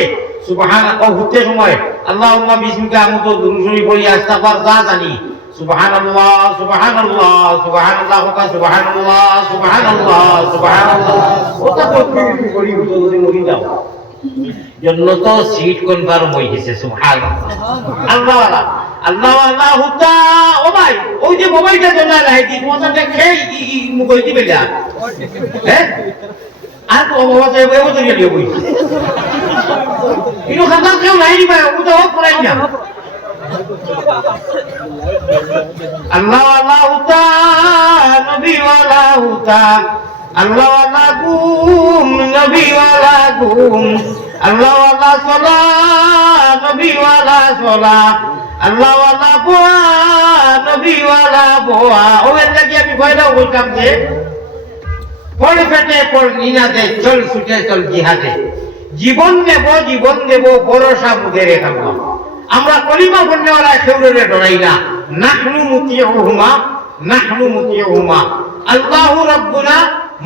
সুবহানাল্লাহ হতে সময় আল্লাহুম্মা বিসমিকা আমুতু দুরুশরী পড়ি আস্তাগফার যা জানি সুবহানাল্লাহ সুবহানাল্লাহ সুবহানাল্লাহ সুবহানাল্লাহ সুবহানাল্লাহ সুবহানাল্লাহ ওটা তো পড়ি যদি মরি যাও জন্য তো সিট কনফার্ম হয়ে গেছে সুবহানাল্লাহ আল্লাহ আল্লাহ আল্লাহ হুতা ও ভাই ওই যে মোবাইলটা জ্বলা রাখি তোমাদের দেখে মুখই দিবে যা হ্যাঁ আর তো বাবা তো এবারে তো গেলিও বই ইনো খাতা কেউ নাই ভাই ও তো পড়াই না আল্লাহ আল্লাহ হুতা নবী ওয়ালা হুতা আল্লাহ ওয়ালা গুম নবী ওয়ালা গুম আল্লাহ ওয়ালা সালাত নবী ওয়ালা সালাত আল্লাহ ওয়ালা বোয়া নবী ওয়ালা বোয়া ও এর লাগি আমি কইরা বলতাম যে পড় ফেটে পড় নিনাদে চল ছুটে চল জিহাদে জীবন দেব ভরসা মুখে রেখাম আমরা কলিমা পড়নেওয়ালা সেউরে ডরাই না নাহনু মুতিউহুমা আল্লাহু রাব্বুনা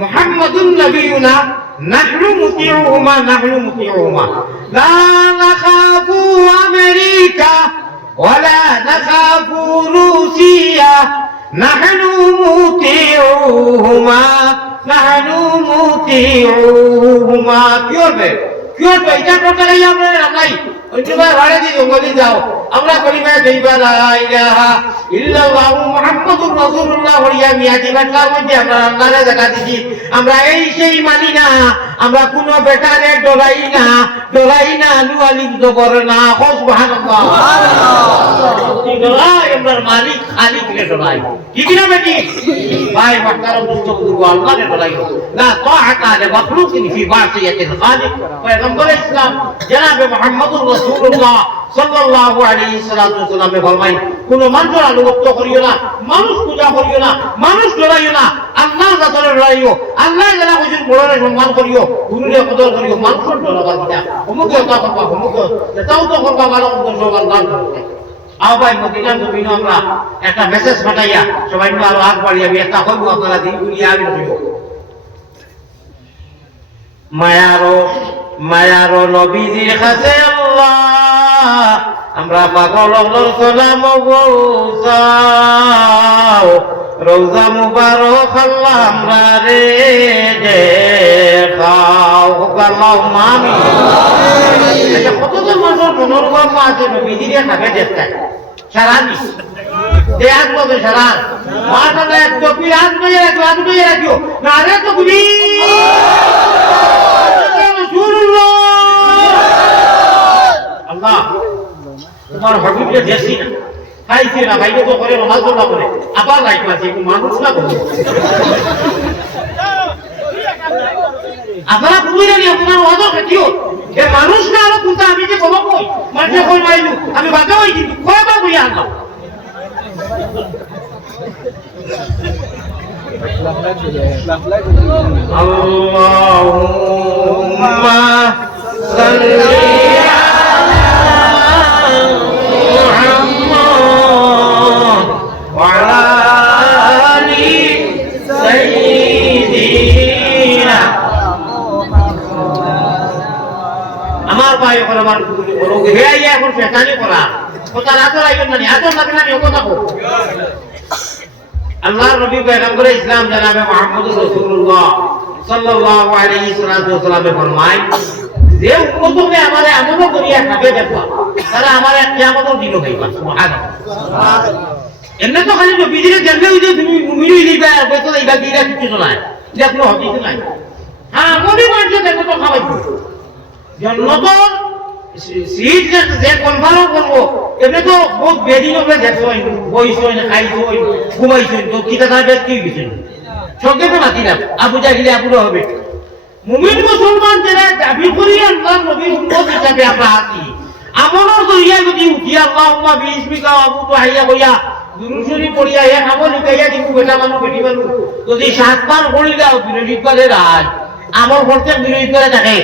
মুহাম্মাদুন নবিয়ুনা নাহনু মুতিউহুমা লা নাখাফু আমেরিকা ওয়ালা নাখাফু রুসিয়া নাহনু মুতিউহুমা কিয় এটা করতে গেলে আমরা নাই অন্যবার ভাড়া দিয়ে জঙ্গলে যাও আমরা কলিমা কইবা লা ইলাহা ইল্লাল্লাহু মুহাম্মাদুর রাসূলুল্লাহ হইয়া মিয়া জীবনটার মধ্যে আমরা আল্লাহরে দেখা দিছি আমরা এই সেই মানি না আমরা কোনো বেটারে ডরাই না আলু আলিম জবর না সুবহানাল্লাহ সুবহানাল্লাহ আমরার মালিক খালিকরে ডরাই কি না বেটি ভাই মাহতারাম দোস্ত বুজুর্গ আল্লাহরে ডরাই না তাআতা লি মাখলুকিন ফি মাসিয়াতিল খালিক পয়গম্বর ইসলাম জনাবে মুহাম্মদুর রাসূলুল্লাহ সাল্লাল্লাহু আলাইহি ওয়াসাল্লাম ফরমাই কোন মানুষের আনুগত্য করিও না মানুষ পূজা করিও না মানুষ ডরাইও না আল্লাহর জাতরে ডরাইও আল্লাহ যারা হুজুর বড়রে সম্মান করিও গুরুরে কদর করিও মানুষের ডরাবা না অমুক কথা করবা অমুক এটাও তো করবা ভালো মন্দ সব আল্লাহ করবে আও ভাই মদিনার জমিনে আমরা একটা মেসেজ পাঠাইয়া সবাই মিলে আরো আগ বাড়িয়ে আমি একটা হইব আপনারা দিন দুনিয়া আমি হইব মায়ারো নবীজির কাছে আল্লাহ আমরা পাগল সালাম গৌসাও রওজা মুবারক আল্লাহ আমরা রে দেখাও আল্লাহুম্মা আমিন এটা কতজন মানুষ মনোরম আছে নবীজির কাছে দেখতে সারা দিস দেখ বলে সারা মাথাটা একটু পিরাজ হয়ে রাখিও না রে তো গুলি আল্লাহ তোমার হবিবকে দেখছি না খাইছি না ভাইকে তো করে নামাজ পড়া করে আবার লাইট মারছে মানুষ না বলে আপনারা বুঝে নিয়ে আপনার ওয়াদা খেটিও যে মানুষ না আরো কোনটা আমি যে বলো কই মাঝে কই মাইলু আমি বাধা হই কিন্তু কয়বার বলি আনলাম আল্লাহুম্মা সাল্লি আমার ভাই ওখানে আমার হে আইয়া এখন ফেসানি করা কথা রাতে রাখবেন না আদর লাগে না কথা কো আল্লাহর নবী পয়গম্বর ইসলাম জনাবে মুহাম্মদুর রাসূলুল্লাহ সাল্লাল্লাহু আলাইহি ওয়াসাল্লাম ফরমায় যে উম্মতকে আমারে আমল করিয়া খাবে দেখবা তারা আমারে কিয়ামতের দিন হইবা সুবহানাল্লাহ এমনি তো খালি নবীজিরে জানলে ওই যে তুমি মুমিন হইবা আর কত এইবা দিরা কিছু নাই যে কোনো হদিস নাই হ্যাঁ মনে করছে দেখো তো খাওয়াইবো জন্নতর সিট যে কনফার্ম করবো এমনি তো বহুত বেদিন হবে দেখো বইছো খাইছো ঘুমাইছো তো কিতা থাকবে কি কিছু সংক্ষেপে মাতিলাম আবু জাহিলে আবুরা হবে মুমিন মুসলমান যারা দাবি করি আল্লাহর নবীর উম্মত হিসাবে আমরা আছি আমলের জরিয়া যদি উঠি আল্লাহুম্মা বিইসমিকা আবু তাহিয়া কইয়া দুরূদ শরীফ পড়িয়া এক আমল লিখাইয়া দিব বেটা মানুষ বেটি মানুষ যদি 7 বার পড়ি দাও বিরোধী করে রাজ আমল করতে বিরোধী করে থাকে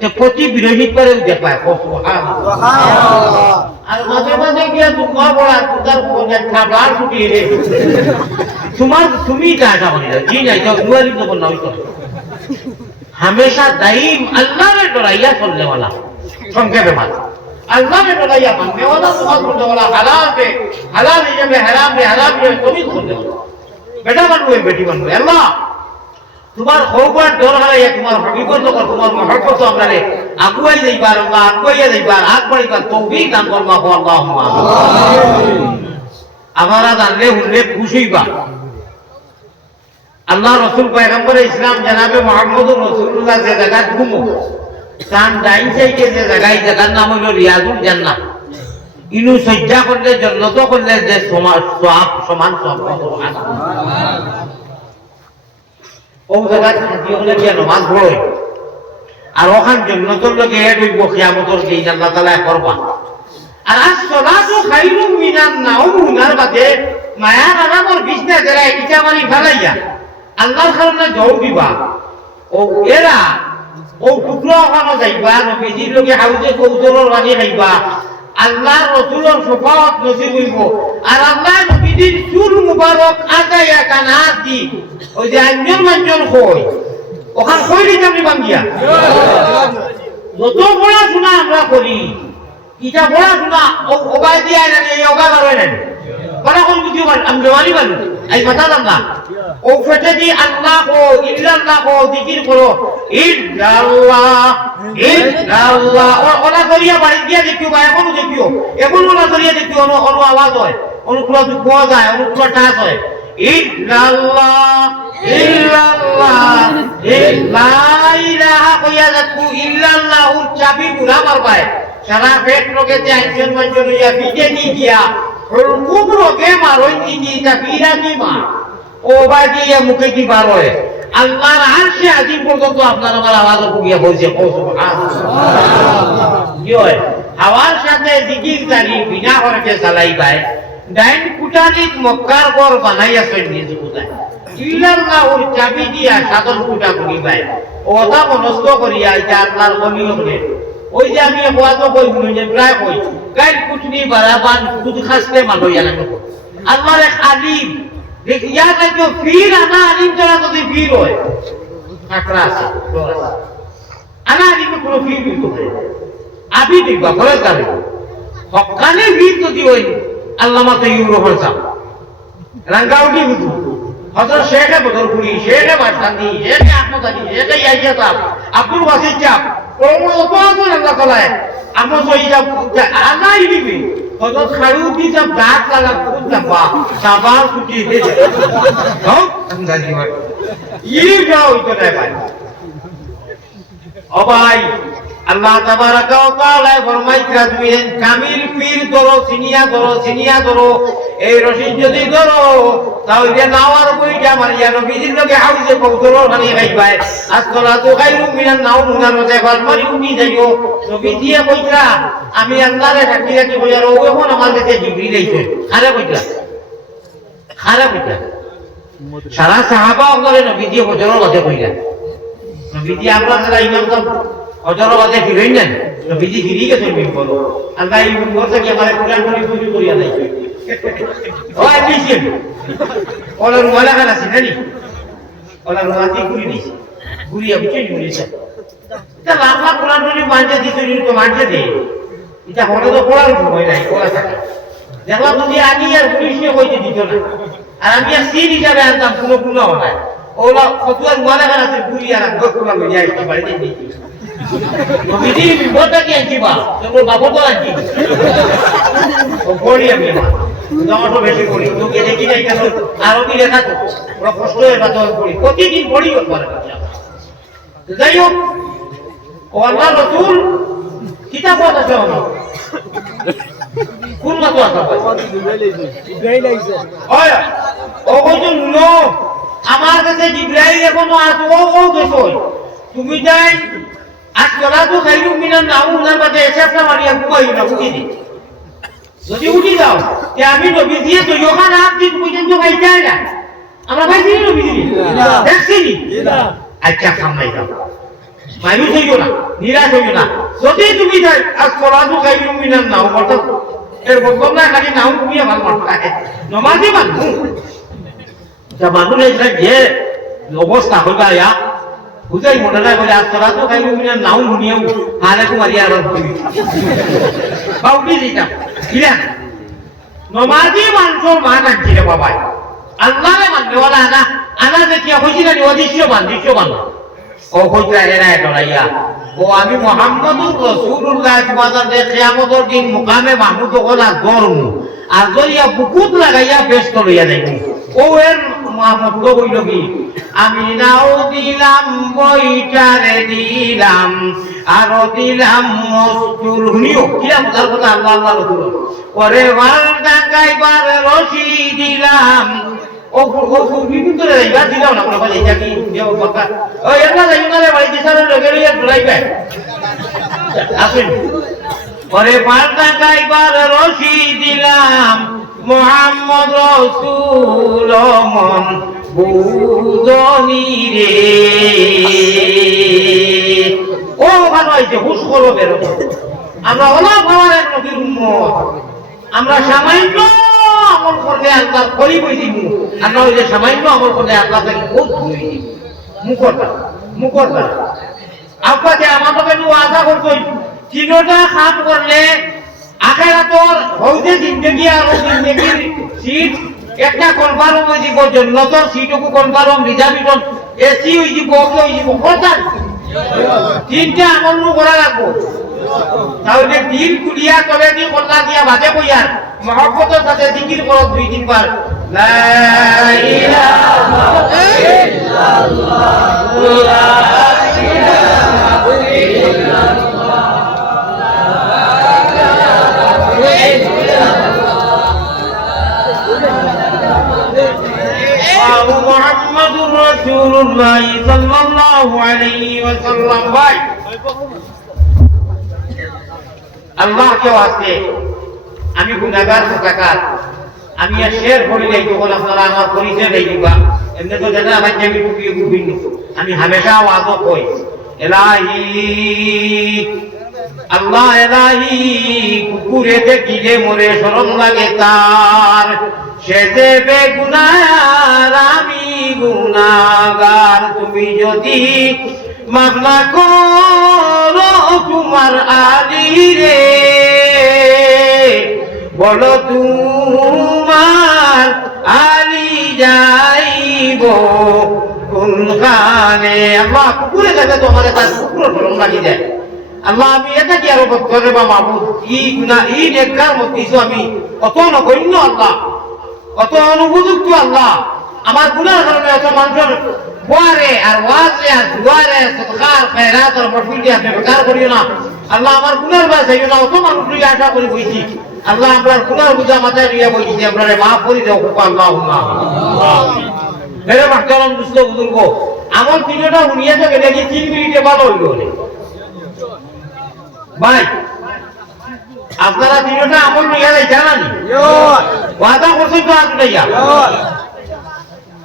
তে প্রতি বিরোধী করে দেখবা সুবহানাল্লাহ আর মাঝে মাঝে গিয়া দুমা পড়া তার কোনে খাবার ছুটি রে তুমি কাটা বলিলা জি নাই তো দুয়ারি তো বল নয় তো हमेशा दाइम अल्लाह ने डराइया चलने वाला संक्षेपे बात अल्लाह ने डराइया मानने वाला तुम्हारा सुनने वाला हलाल है में हराम है तुम्हें सुनने वाला बेटा बन हुए बेटी बन हुए अल्लाह तुम्हारा खौफर डर हराइया तुम्हारा हकीकत तो कर तुम्हारा मोहब्बत तो हमने अगुवाई नहीं बार अल्लाह अगुवाई नहीं बार आग बड़ी बार तौफीक दान फरमा हो अल्लाहुम्मा हमारा दाने हुन्ने खुशी बा अल्लाह रसूल पैगंबर इस्लाम जनाबे मोहम्मद रसूलुल्लाह से जगह घूमो तान डाइन से के जगह जगह नाम हलो रियाजुल जन्नत इनु सज्जा करले जन्नत करले जे समान सुभान ও জায়গা থাকিও লাগি নামাজ পড়ে আর ওখান জান্নাতের লগে এড হইব কিয়ামতের দিন আল্লাহ তাআলা করবা আর আসসালাতু খায়রুম মিনান নাওম উনার বাদে মায়া নামার বিছনা যারা ইটা মারি ফেলাইয়া আল্লাহর কারণে জবাব দিবা ও এরা ও টুকরা ওখানে যাইবা নবীজির লগে হাউজে কৌতরের পানি খাইবা আল্লাহর রাসূলের শফাআত নসিব হইব আর আল্লাহ নবীজির চুল মুবারক আগায়া কানাত দি ওই যে আঞ্জন মঞ্জন কই ওখান কইলি তুমি বাঙ্গিয়া যত পড়াশোনা আমরা করি ইটা পড়াশোনা ওবাই দিয়া না এই ওগা করে না বড় কোন বুঝিও আমি জওয়ানি বানু এই বাতালাম না ও ফেটে দি আল্লাহ কো ইল্লাল্লাহ কো জিকির করো ইল্লাল্লাহ ওলা করিয়া বাড়ি দিয়া দেখিও বা এখনো দেখিও এখন ওলা করিয়া দেখিও অনু আওয়াজ হয় অনুকুলা দুঃখ যায় অনুকুলা টাচ হয় ইল্লাল্লাহ ইল্লাল্লাহ লা ইলাহা কইয়া যাকু ইল্লাল্লাহ ও চাবি পুরা মারবায় সারা পেট লোকে যে আইজন মঞ্জন হইয়া বিজে দি গিয়া খুব রোগে মারই দি তা বিরা কি মা ও বাদিয়ে মুখে কি বার হয় আল্লাহর আরশে আজিম পর্যন্ত আপনার আমার আওয়াজ গিয়া বলছে ও সুবহানাল্লাহ কি হয় হাওয়ার সাথে জিকির জানি বিনা হরকে চালাইবাই ডাইন কুটানিত মক্কার ঘর বানাইয়াছে নিজে কোথায় ইল্লাল্লাহ ওর চাবি দিয়া সাধন কুটা করিবাই ওটা মনস্থ করিয়া এটা আপনার মনিয়ম রে ওই যে আমি ওয়াজ কই যে প্রায় কই গাইড কুটনি বারাবান দুধ খাসতে মালইয়া না আল্লাহর এক আলিম দেখ ইয়াদ রাখো ফির আনা আলিম যারা যদি ফির হয় আকরা আছে আনা আলিম কোনো ফির করতে আবি দেখবা ফরজ করে হকানে ফির যদি হয় আল্লামা তাইয়ুব রহমান সাহেব রাঙ্গাউটি হুজু হযরত শেখ বদরপুরি শেখ বাদশাহী শেখ আহমদ আলী শেখ ইয়াহিয়া সাহেব আব্দুল ওয়াসিদ সাহেব ওমর ওতো আল্লাহ তাআলা আমো সইয়া আনাই দিবি হযরত খারুকি সাহেব দাঁত লাগা খুব লম্বা সাবান ছুটি দিয়েছে হ্যাঁ আন্দাজি হয় ই যাও তো নাই ভাই ও ভাই আল্লাহ তাবারাকা ওয়া তাআলা ফরমাইতরা তুমি কামিল পীর সিনিয়া ধরো এই রশিদ যদি ধরো তাহলে নাওয়ার বইটা মারিয়া নবীজির লগে হাউজে কৌতর পানি খাইবাই আসসালাতু খায়রুম মিনান নাওম উনার মধ্যে বারবারই উঠি যাইও নবীজিয়ে কইরা আমি আল্লাহরে ডাকি রাখি কইরা ও এখন আমার কাছে জিবরিল আইছে খারাপ হইতা সারা সাহাবা ওগরে নবীজি হজরের কথা কইরা নবীজি আমরা যারা ইমাম সাহেব হজরের কথা ফিরেন না নবীজি ফিরি গেছে বলো আল্লাহ এই মুখ থেকে আমারে কোরআন শরীফ বুঝি করিয়া দেয় ও আইছে ওলা রুমালা খানা সিনানি ওলা রুমাতি কুড়ি দিছে গুড়িয়া বুঝে নিয়েছে তা বাবা কোরআন শরীফ মানতে দিছে তো মানতে দে এটা হলো তো পড়ার সময় নাই ওলা থাকে দেখো যদি আগে আর পুলিশে কইতে দিত না আর আমি আর সিন হিসাবে আনতাম কোনো হয় ওলা কতবার রুমালা খানা আছে গুড়িয়া আর গোকুলা লইয়া আসতে বাড়িতে দিছি নবীজি বিপদটা কি আনছিবা তোর বাবা তো আনছি ও পড়ি আমি জমাটো বেশি পড়ি তোকে দেখি যাই কেন আরবি লেখা তো ওরা কষ্ট হয়ে বাতো পড়ি প্রতিদিন পড়ি ওর যাই হোক ও আল্লাহ রাসূল কিতাব আছে আমার কোন মত আছে ইব্রাহিম লাইছে ওয়া ও কইতো নো আমার কাছে জিব্রাইল এখনো আছে ও গেছো তুমি যাই আর তোরা তো খাইলু মিনার নাও উনার মাঝে এসে আপনার মারিয়া ঘুমাই না উঠি দি যদি উঠি যাও যে আমি নবী দিয়ে তো ওখানে আপনি পর্যন্ত ভাই যায় না আমরা ভাই দিই নবী দিই দেখছি আচ্ছা সামনে যাও মাইলু হইও না নিরাশ হইও না যদি তুমি যাই আর তোরা তো খাইলু মিনার নাও অর্থাৎ এর বলবো না খালি নাও তুমি আমার মাথা নমাজি মানুষ যা মানুষ যে অবস্থা হইবা ইয়া বুঝাই মনে নাই বলে আর তোরা তো খাইলু মিনার নাও শুনিও হারে কুমারি আর বাউটি দিতাম কিরা নমাজি মানুষের মান আনছিল বাবাই আল্লাহরে মানবেওয়ালা আনা দেখিয়া হয়েছিল অদৃশ্য মান ও হইতে এরা ডরাইয়া ও আমি মোহাম্মদুর রাসূলুল্লাহ তোমাদের কিয়ামতের দিন মুকামে মাহমুদ ওলা গরম আর জরিয়া বুকুত লাগাইয়া ব্যস্ত লইয়া যাইব ও এর মোহাম্মদ হইল কি আমি নাও দিলাম বইটারে দিলাম আরো দিলাম মস্তুল হুনিও কিরাম তার কথা আল্লাহ আল্লাহ রাসূল ওরে ওয়াল ডাকাইবার রশি দিলাম ও বিভিন্ন করে যাইবা দিলাম না বলে এটা কি দেও কথা ও এরা যাইবা রে বাড়ি দিছারে লগে লইয়া ডরাইবে আসেন ওরে ওয়াল ডাকাইবার রশি দিলাম মুহাম্মদ রাসূল মন বুদনি রে ও ভালো হইছে হুশ করো বেরো আমরা ওলা ভাবার এক নবীর উম্মত আমরা সামান্য আমল করলে আল্লাহ করি বইছি আর না হইলে সামান্য আমল করলে আল্লাহ তাকে বহুত ধুই দিব মুকরটা আপনাকে আমাদের ওয়াদা করতে তিনটা কাম করলে আখিরাতর হইতে জিন্দেগি আর জিন্দেগির সিট একটা কনফার্ম হই দিব জান্নাতর সিটকু কনফার্ম রিজার্ভেশন এসি হই দিব ওকে হই দিব কথা তিনটা আমল করা লাগবো তাহলে দিন কুলিয়া তবে দি কল্লা দিয়া বাজে কইয়ার মহব্বতের সাথে জিকির করো 2-3 বার লা ইলাহা ইল্লাল্লাহ লা ইলাহা ইল্লাল্লাহ মুহাম্মাদুর রাসূলুল্লাহ সাল্লাল্লাহু আলাইহি ওয়াসাল্লাম ভাই আল্লাহ কেউ আছে আমি গুনাহগার মুতাকার আমি আর শের করি নাই তখন আপনারা আমার পরিচয় দেই দিবা এমনি তো জানা ভাই আমি কুপিয়ে কুপিয়ে আমি হামেশা ওয়াজ কই ইলাহি আল্লাহ ইলাহি কুকুরে দেখিলে মরে শরম লাগে তার সে যে বেগুনার আমি গুনাহগার তুমি যদি মাফ না করো তোমার আলী রে বলো তোমার আলী যাইব কোনখানে আল্লাহ কুকুরে দেখে তোমার তার কুকুর ধরন লাগি যায় আল্লাহ আমি এটা কি আরো করে বা মাহবুব ই নেককার মধ্যে আমি কত নগণ্য আল্লাহ কত অনুপযুক্ত আল্লাহ আমার গুনার কারণে এত মানুষের ওয়ারে আর ওয়াজে আর দুয়ারে সদকার খয়রাত আর মফিল দিয়ে আপনি বেকার করিও না আল্লাহ আমার গুনার বাস হইও না অত মানুষ লইয়া আশা করি বইছি আল্লাহ আপনার গুনার বুঝা মাথায় লইয়া বইছি আপনারে মাফ করি দাও আল্লাহুম্মা মেরে মাহতারাম দুস্থ বুজুর্গ আমল তিনটা শুনিয়ে তো গেলে 3 মিনিটে ভালো হইল ভাই আপনারা তিনটা আমল লইয়া যাই জানানি ওয়াদা করছেন তো আজ লইয়া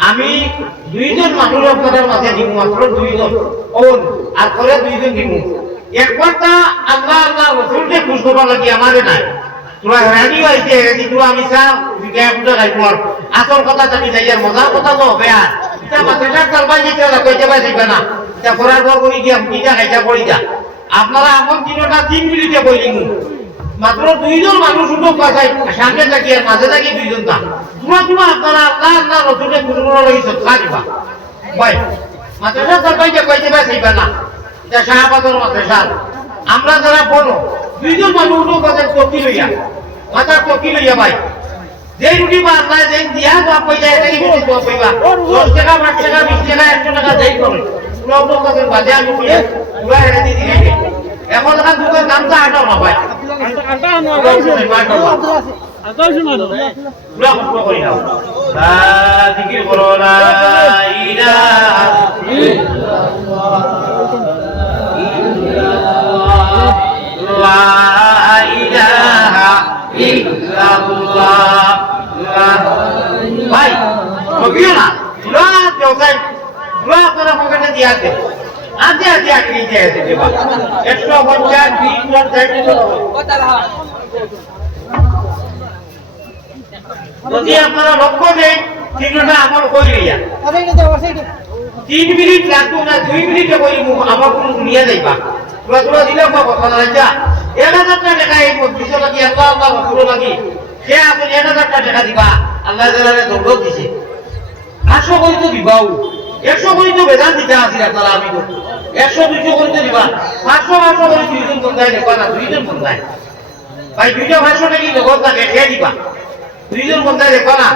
আমি 2 জন মানুষের আপনাদের মাঝে দিব মাত্র 2 জন ওন আর পরে 2 জন দিব একবারটা আল্লাহ আল্লাহ রাসূলকে খুশ করবার লাগি আমারে নাই তোরা রানি হইছে এদি তোরা আমি সব বিজ্ঞান বুঝা গাইব আসল কথা তুমি যাইয়ার মজার কথা তো হবে আর এটা মাথাটা চলবাই যেতে না কইতে পাইবে না এটা করার পর করি কি আমি যা খাইতা পড়ি যা আপনারা আমল তিনটা 3 মিনিটে কইলিম মাত্র 2 জন মানুষ উঠো কথাই সামনে থাকি আর মাঝে থাকি 2 জন তা তোমরা আপনারা আল্লাহ আল্লাহ রাসূলের গুণগুলো লাগি সৎকা দিবা ভাই মাদ্রাসা সবাই যে কইতে পাইবে না এটা সাহাবাদের মাদ্রাসা আমরা যারা বলো 2 জন মানুষ উঠো কথা টকি লইয়া মাথা টকি লইয়া ভাই যেই রুটি বা আল্লাহ যেই দিয়া বাপ কইয়া এটা কি বলছো কইবা 10 টাকা 5 টাকা 20 টাকা 100 টাকা দেই করে পুরো উঠো কথা বাজে আমি কইয়া পুরো হেরে দি দিই এখন দোকান দামটা আটাও না ভাই পুরা কষ্ট করি নাও জিকির করো লা ইলাহা লা ইলাহা ইল্লাল্লাহ ভাই কবিও না পুরা জোগাই পুরা করে পকেটে দিয়ে আছে আজে আজে আগে দিয়ে আছে দেবা 150 যদি আপনারা লক্ষ্য দেন তিনটা আমার কই গিয়া 3 মিনিট লাগতো না 2 মিনিটে কই আমার কোন নিয়ে যাইবা তোরা তোরা দিলে কথা না যা 1000 টাকা এই মধ্যে লাগি আল্লাহ আল্লাহ পুরো লাগি সে আপনি 1000 টাকা দিবা আল্লাহ জালালে দৌলত দিছে 800 কই তো দিবাও 100 কই তো বেদান দিতে আসি আপনারা আমি তো 100 200 কই তো দিবা 500 কই দুইজন বন্দায় দেখবা না দুইজন বন্দায় ভাই দুইটা 500 টাকা নগদ লাগে কে দিবা দুইজন বন্দায় দেখবা না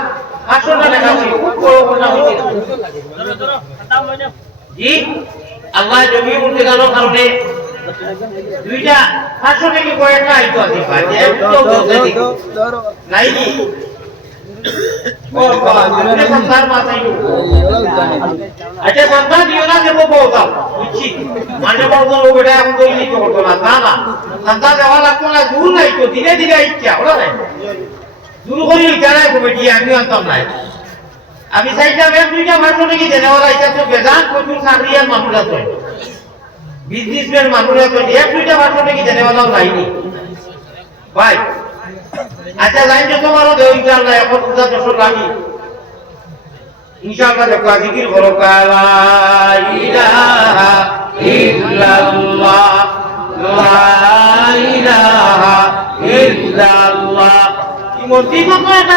500 টাকা হইছে খুব বড় কথা হইছে জি আল্লাহ জমি উঠতে গেল কারণে দুইটা 500 টাকা কয়েকটা আইতো আছে ভাই একটু বলতে দিই নাই নি ও বাবা তুমি সংসার মাথায় আচ্ছা সন্তান দিও না দেবো বলতাম বুঝছি মানে বলতো ও বেটা এখন তো ইলিশ করতো না না না সন্তান দেওয়া লাগতো না দূর নাই তো ধীরে ধীরে ইচ্ছা ওরা নাই দূর করে ইচ্ছা নাই কমিটি আমি আনতাম নাই আমি চাইতাম এক দুইটা ভাষণ নাকি জেনেওয়ালা এটা তো বেদান প্রচুর সারিয়ার মানুষ আছে বিজনেসম্যান মানুষ আছে এক দুইটা ভাষণ নাকি জেনেওয়ালাও নাইনি ভাই আচ্ছা লাইন যত মারো দেও ইনশাআল্লাহ এখন পূজা দশর লাগি ইনশাআল্লাহ দেখো জিকির করো লা ইলাহা ইল্লাল্লাহ লা ইলাহা ইল্লাল্লাহ কি মতি কথা এটা